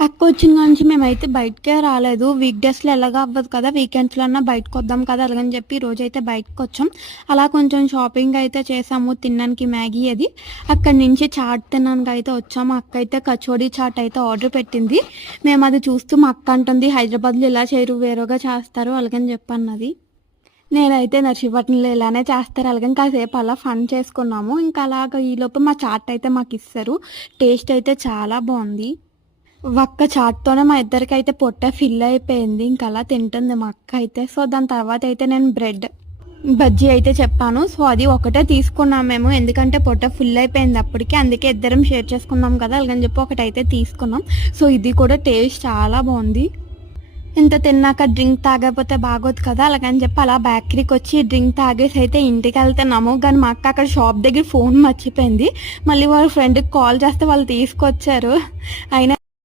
అక్క వచ్చిన కాంచి మేమైతే బయటకే రాలేదు. వీక్ డేస్‌లో ఎలాగో అవ్వదు కదా! వీకెండ్స్‌లో అన్నా బయటకొద్దాం కదా! అలాగని చెప్పి ఈరోజైతే బయటకొచ్చాం. అలా కొంచెం షాపింగ్ అయితే చేసాము తినడానికి మ్యాగీ అది. అక్కడి నుంచి చాట్ తినడానికైతే వచ్చాము. అక్క అయితే కచోడీ చాట్ అయితే ఆర్డర్ పెట్టింది. మేమది చూస్తూ మా అక్క అంటుంది, "హైదరాబాద్‌లో ఇలా చేయరు వేరేగా చేస్తారు" అలాగని చెప్పి అన్నది. నేనైతే నర్సీపట్నంలో ఇలానే చేస్తారు అలాగని కాసేపు అలా ఫన్ చేసుకున్నాము. ఇంకా అలాగా ఈలోపు మా చాట్ అయితే మాకిచ్చేశారు. టేస్ట్ అయితే చాలా బావుంది. ఒక్క చాట్‌తోనే మా ఇద్దరికైతే పొట్ట ఫిల్ అయిపోయింది. ఇంక అలా తింటుంది మా అక్క అయితే. సో, దాని తర్వాతయితే నేను బ్రెడ్ బజ్జీ అయితే చెప్పాను. సో, అది ఒకటే తీసుకున్నాం మేము. ఎందుకంటే పొట్ట ఫుల్ అయిపోయింది అప్పటికి. అందుకే ఇద్దరం షేర్ చేసుకుందాం కదా! అలాగని చెప్పి ఒకటైతే తీసుకున్నాం. సో, ఇది కూడా టేస్ట్ చాలా బావుంది. ఇంత తిన్నాక డ్రింక్ తాగకపోతే బాగోదు కదా! అలాగని చెప్పి అలా బేకరీకొచ్చి డ్రింక్ తాగేసి అయితే ఇంటికెళ్తున్నాము. కానీ మా అక్క అక్కడ షాప్ దగ్గర ఫోన్ మర్చిపోయింది. మళ్ళీ వాళ్ళ ఫ్రెండ్‌కి కాల్ చేస్తే వాళ్ళు తీసుకొచ్చారు. అయినా